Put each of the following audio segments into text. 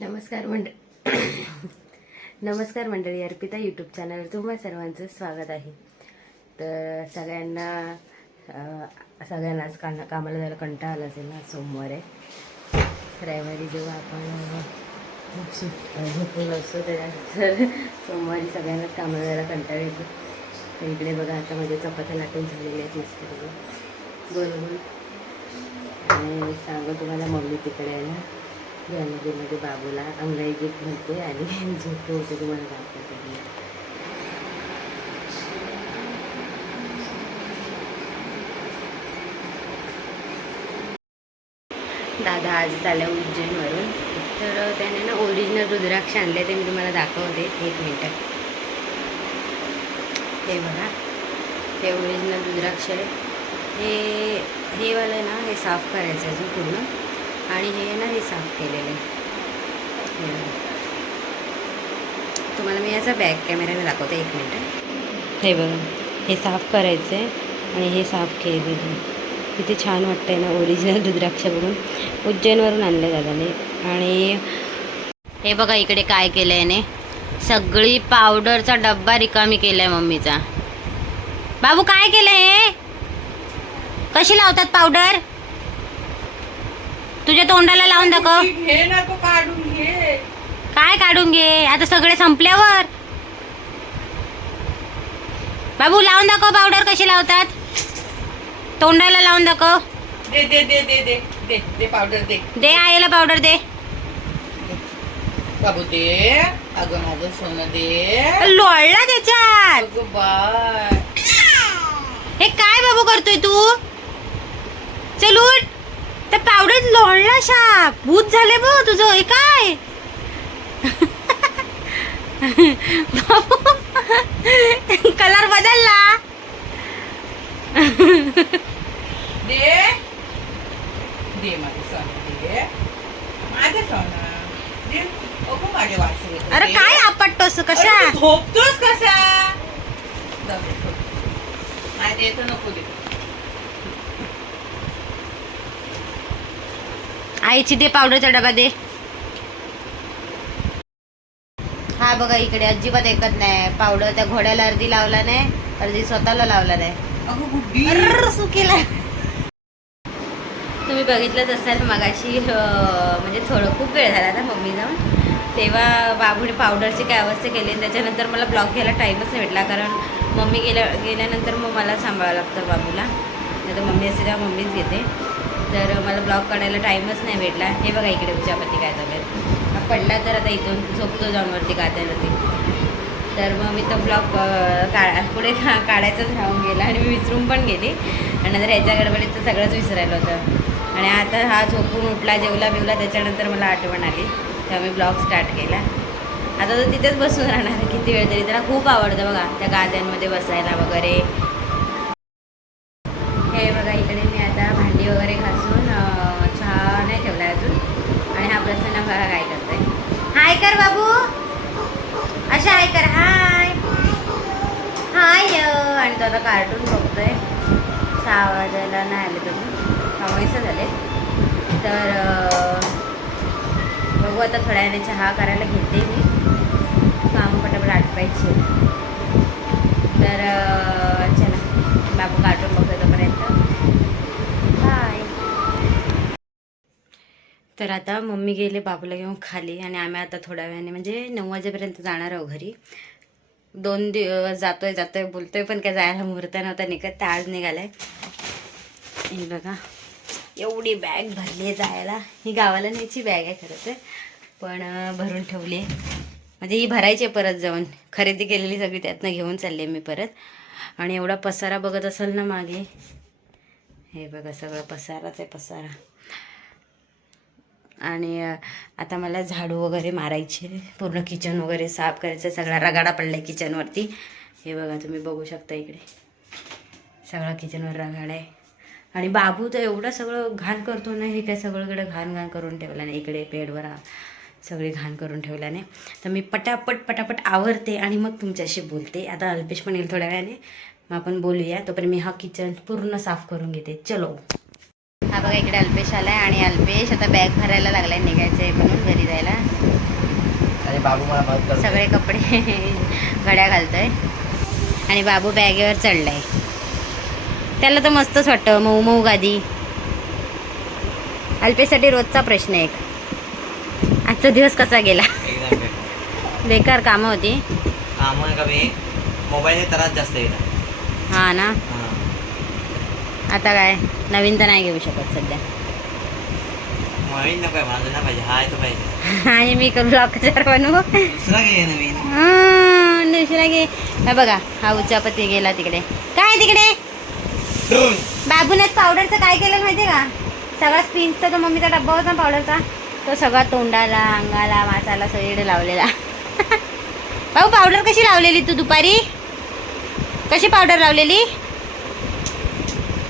नमस्कार मंड नमस्कार मंडळी अर्पिता यूट्यूब चॅनलवर तुम्हा सर्वांचं स्वागत आहे. तर सगळ्यांना सगळ्यांनाच का कामाला जरा कंटाळा आला असेल ना सोमवार. आहे रविवारी जेव्हा आपण खूप सुट झोपून असतो त्याच्यानंतर सोमवारी सगळ्यांनाच कामाला जरा कंटाळा येतो. तर इकडे बघा आता माझ्या चपात्या लाटून झालेल्या आहेत मस्त गोल बोल आणि सांगू तुम्हाला मम्मी तिकडे आहे ना. मध्ये बाबूला अंगाई गीत म्हणते आणि झोपे होते तुम्हाला दाखवते दादा आज आल्या उज्जैनवरून. तर त्याने ना ओरिजिनल रुद्राक्ष आणले ते मी तुम्हाला दाखवते. एक मिनटात हे बघा. हे ओरिजिनल रुद्राक्ष आहे. हे हे वालं ना हे साफ करायचं आहे अजून पूर्ण. आणि हे ना हे साफ केलेलं. आहे तुम्हाला मी याचा बॅक कॅमेऱ्याने दाखवते एक मिनटं हे बघा हे साफ करायचं आहे आणि हे साफ केलेलं. किती छान वाटतंय ना ओरिजिनल रुद्राक्ष बघून. उज्जैनवरून आणले दादाने. आणि हे बघा इकडे काय केलं ने सगळी पावडरचा डब्बा रिकामी केलाय मम्मीचा. बाबू काय केलं हे? कशी लावतात पावडर तुझ्या तोंडाला लावून दाखव. घे ना तो काढून घे. काय काढून घे? आता सगळे संपल्यावर. बाबू लावून दाखव पावडर कशी लावतात. तोंडाला लावून दाखव. दे दे दे दे दे दे दे पावडर दे. दे आईला पावडर दे. बाबू दे. अगं माझं सोनं दे. लोळला त्याच्यात. अगं बाय. हे काय बाबू करतोय तू? चल उठ. त्या पावडर लोळला शाप भूत झाले बघ तुझं. हे काय? बाबू कलर बदलला. दे. दे माझं सोनं दे. माझं सोनं. दे. अगं माझे वासरे अरे काय आपटतोस कशा? झोपतोस द्यायचं नको दे आईची दे पावडरचा डबा दे. हा बघा इकडे अजिबात ऐकत नाही. पावडर त्या घोड्याला अर्धी लावला नाही अर्धी स्वतःला लावला नाही. सुकीला. तुम्ही बघितलंच असाल मगाशी म्हणजे थोडं खूप वेळ झाला ना मम्मी जाऊन. तेव्हा बाबूने पावडरची काय अवस्था केली आणि त्याच्यानंतर मला ब्लॉक घ्यायला टाईमच नाही भेटला कारण मम्मी गेल्या गेल्यानंतर मग मला सांभाळावं लागतं बाबूला. नाही तर मम्मी असते तेव्हा मम्मीच घेते. तर मला ब्लॉक काढायला टाईमच नाही भेटला. हे बघा इकडे उचापती काय चालू आहे. पडला तर आता इथून झोपतो जाऊन वरती गाद्यावरती तर मग मी तो ब्लॉग काढा पुढे काढायचंच राहून गेला आणि मी विसरून पण गेली. आणि नंतर ह्याच्या गडबडीत तर सगळंच विसरायला होतं. आणि आता हा झोपून उठला जेवला बिवला त्याच्यानंतर मला आठवण आली. तेव्हा मी ब्लॉग स्टार्ट केला. आता तो तिथेच बसून राहणार किती वेळ तरी. त्याला खूप आवडतं बघा त्या गाद्यांमध्ये बसायला वगैरे हे बघा इकडे मी आता भांडी वगैरे घासून अं, चहा नाही ठेवला अजून आणि हा प्रसन्न बघा काय करतोय हाय बाबू. अशा हाय कर हाय. हाय आणि तो आता कार्टून बघतोय. सहा वाजायला नाही आले तुम्ही सव्वीस झाले. तर बघू आता थोड्या वेळाने चहा करायला घेते मी. काम पटापट आटपायचे. तर अं, चला बाबू कार्टून बघतो तोपर्यंत बाय तर आता मम्मी गेले बाबूला घेऊन खाली आणि आम्ही आता थोड्या वेळाने म्हणजे नऊ वाजेपर्यंत जाणार आहोत घरी. दोन दिवस जातोय जातोय बोलतोय पण काय जायला मुहूर्त नव्हता निघत तर आज निघालाय. हे बघा एवढी बॅग भरली आहे जायला. ही गावाला न्यायची बॅग आहे खरं तर पण भरून ठेवली आहे. म्हणजे ही भरायची आहे परत जाऊन. खरेदी केलेली सगळी त्यातनं घेऊन चालले मी परत. आणि एवढा पसारा बघत असेल ना मागे. हे बघा सगळं पसाराच आहे पसारा. आणि आता मला झाडू वगैरे मारायचे पूर्ण किचन वगैरे साफ करायचं. सगळा रगाडा पडला आहे किचनवरती. हे बघा तुम्ही बघू शकता इकडे. सगळा किचनवर रगाडा आहे. आणि बाबू तर एवढं सगळं घाण करतो ना हे काय सगळीकडे घाण घाण करून ठेवला नाही. इकडे पेडवर सगळी घाण करून ठेवल्याने तर मी पटापट पटापट आवरते आणि मग तुमच्याशी बोलते. आता अल्पेश पण येईल थोड्या वेळाने. मग आपण बोलूया. तोपर्यंत मी हा किचन पूर्ण साफ करून घेते. चलो. हा बघा इकडे अल्पेश आलाय आणि अल्पेश आता बॅग भरायला लागलाय निघायचंय म्हणून घरी जायला. सगळे कपडे घड्या घालतोय. आणि बाबू बॅगेवर चढलाय. त्याला तर मस्तच वाटतं मऊ मऊ गादी. अल्पेसाठी रोजचा प्रश्न एक. आजचा दिवस कसा गेला? बेकार. कामं होती. कामं मोबाईलने त्रास जास्त हा ना? आता काय? नवीन तर नाही घेऊ शकत सध्या. आणि मी करू कशावर बनवू. दुसरा घे बघा हा उच्चापती गेला तिकडे. काय तिकडे? बाबूनच पावडरचं काय केलं माहितीये का? सगळा स्पिंचचा तो मम्मीचा डब्बा होता पावडरचा तो सगळा तोंडाला अंगाला मासाला सगळीकडे लावलेला. भाऊ पावडर कशी लावलेली तू दुपारी? कशी पावडर लावलेली?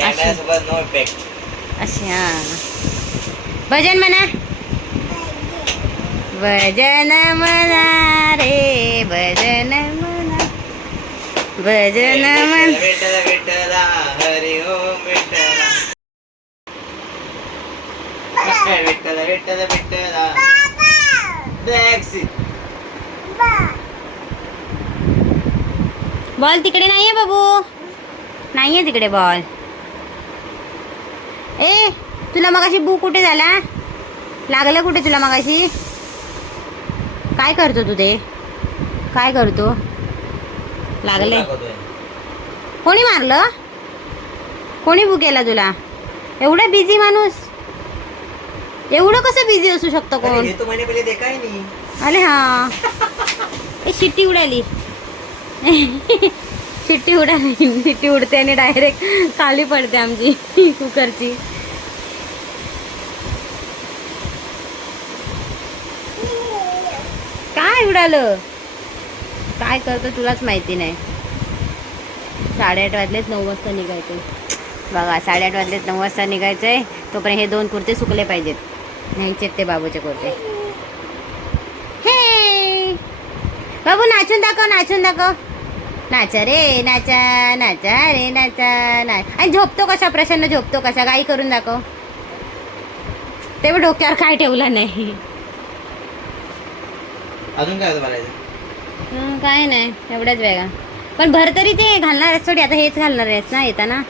कॅमेऱ्यासोबत नो इफेक्ट अशी हा भजन म्हणा भजन म्हणा रे भजन म्हणा भजन म्हण विठ्ठल विठ्ठला हरी ओम विठ्ठला विठ्ठल विठ्ठल विठ्ठला That's it. बॉल तिकडे नाहीये बाबू नाहीये तिकडे बॉल ए तुला मगाशी बू कुठे झाला? लागलं कुठे तुला मगाशी? काय करतो तू ते? काय करतो? लागले. कोणी मारलं? कोणी बू केला तुला? एवढा बिझी माणूस. एवढं कसं बिझी असू शकतो कोण? तो मैंने पहिले देखा नहीं. अरे हा. ए शिट्टी उडाली. शिट्टी उडाली. शिट्टी उडते आणि डायरेक्ट खाली पडते आमची कुकरची. काय उडालं? काय करतो तुलाच माहिती नाही. साडेआठ वाजलेत नऊ वाजता निघायचं बघा साडेआठ वाजलेत नऊ वाजता निघायचंय. तोपर्यंत हे दोन कुर्ते सुकले पाहिजेत. न्यायचेत ते बाबूचे कुर्ते. हे! बाबू नाचून दाखव नाचून दाखव. नाचा रे नाचा नाचा रे नाचा नाच आणि झोपतो कसा? प्रसन्न झोपतो कसा? काही करून दाखव. तेव्हा डोक्यावर काय ठेवलं नाही. अजून काय हं, काय नाही एवढ्याच वेगा पण भर तरी ते घालणार आहेस थोडी आता हेच घालणार आहेस ना येताना?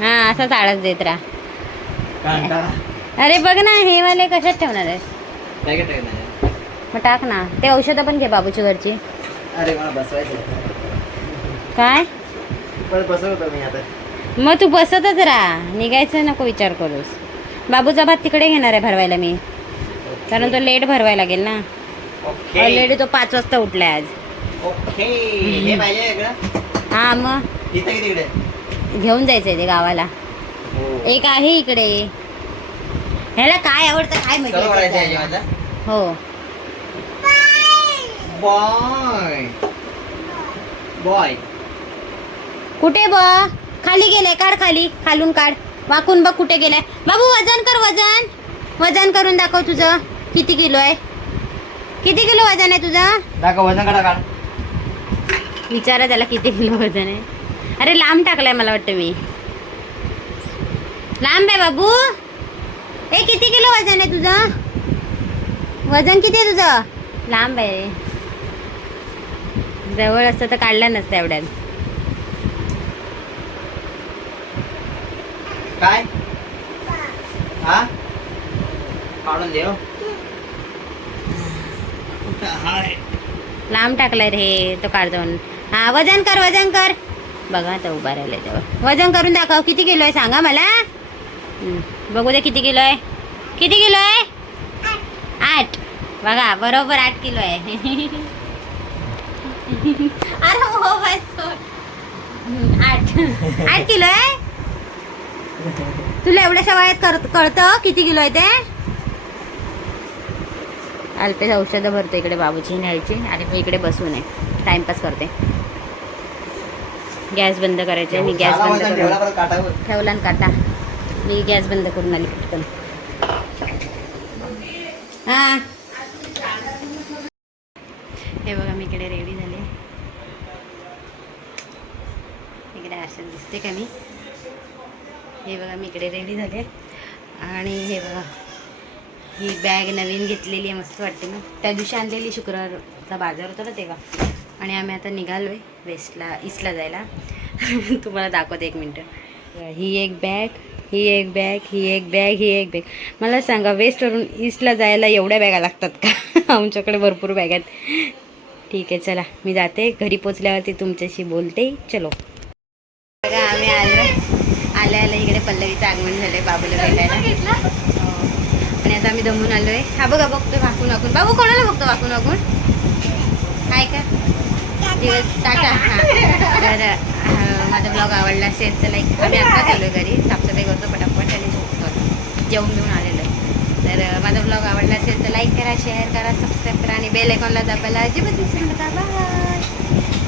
हा असाच आळस देत राहा. अरे बघ ना हे वाले कशात ठेवणार आहेस? टाकणार? मग टाक ना. ते औषधं पण घे बाबूची घरची. अरे मला बसवायचं होतं. काय? पण बसवतो मी आता. मग तू बसतच राहा. निघायचं नको विचार करूस. बाबूचा भात तिकडे घेणार आहे भरवायला मी. कारण तो लेट भरवायला लागेल ना. ऑलरेडी तो पाच वाजता उठलाय आज. ओके. हे मग. घेऊन जायचंय ते गावाला. हो. एक आहे इकडे. ह्याला काय आवडतं काय माहिती हो. बॉय. बॉय. कुठे ब? खाली गेलाय काढ खाली. खालून काढ. वाकून बघ कुठे गेलाय. बाबू वजन कर वजन. वजन करून दाखव तुझं. किती किलो आहे? किती किलो वजन आहे तुझं? दाखव वजन काढा काढ. विचारा त्याला किती किलो वजन आहे. अरे लांब टाकलाय मला वाटतं मी. लांब आहे बाबू. ए किती किलो वजन आहे तुझं? वजन किती आहे तुझं? लांब आहे. जवळ असतं तर काढलं नसतं एवढ्यात. काय? हा? काढून देव हाय लांब टाकलाय रे तो काढतो हा वजन कर वजन कर. बघा आता उभा राहिलाय जवळ वजन करून दाखव किती किलो आहे सांगा मला? बघू दे किती किलो आहे. किती किलो आहे? आठ. बघा बरोबर आठ किलो आहे. अरे हो बस हो. आठ. आठ किलो आहे? तुला एवढ्या वयात कर कळतं किती किलो आहे ते? अल्पेश औषधं भरतो इकडे बाबूची न्यायची आणि मी इकडे बसून आहे. टाइमपास करते. गॅस बंद करायचा मी गॅस बंद ठेवला करून आणि काटा. मी गॅस बंद करून आली पटकन. हा. हे बघा मी इकडे रेडी झाले. इकडे असं दिसते का मी? हे बघा मी इकडे रेडी झाले. आणि हे बघा ही बॅग नवीन घेतलेली आहे मस्त वाटते ना. त्या दिवशी आणलेली शुक्रवारचा बाजार होता ना तेव्हा. आणि आम्ही आता निघालो आहे वेस्टला ईस्टला जायला. तुम्हाला दाखवते एक मिनटं ही एक बॅग ही एक बॅग ही एक बॅग ही एक बॅग मला सांगा वेस्टवरून ईस्टला जायला एवढ्या बॅगा लागतात का? आमच्याकडे भरपूर बॅग आहेत. ठीक आहे चला. मी जाते. घरी पोचल्यावरती तुमच्याशी बोलते. चलो. बघा आम्ही आलो. आल्या आल्या इकडे पल्लवीचं आगमन झालं आहे बाबूला भेटायला. आता आम्ही दमून आहे हा बघा बघतो वाकून वाकून. बाबू कोणाला बघतो वाकून वाकून? काय का? दिवस टाटा. हां. तर माझा ब्लॉग आवडला असेल तर लाईक आम्ही आत्ताच आलो घरी. साफसफाई करतो पटापट आणि झोपतो जेवून घेऊन आलेलो आहे. तर माझा ब्लॉग आवडला असेल तर लाईक करा शेअर करा सबस्क्राईब करा आणि बेल आयकॉनला दाबायला अजिबात विसरू नका. बाय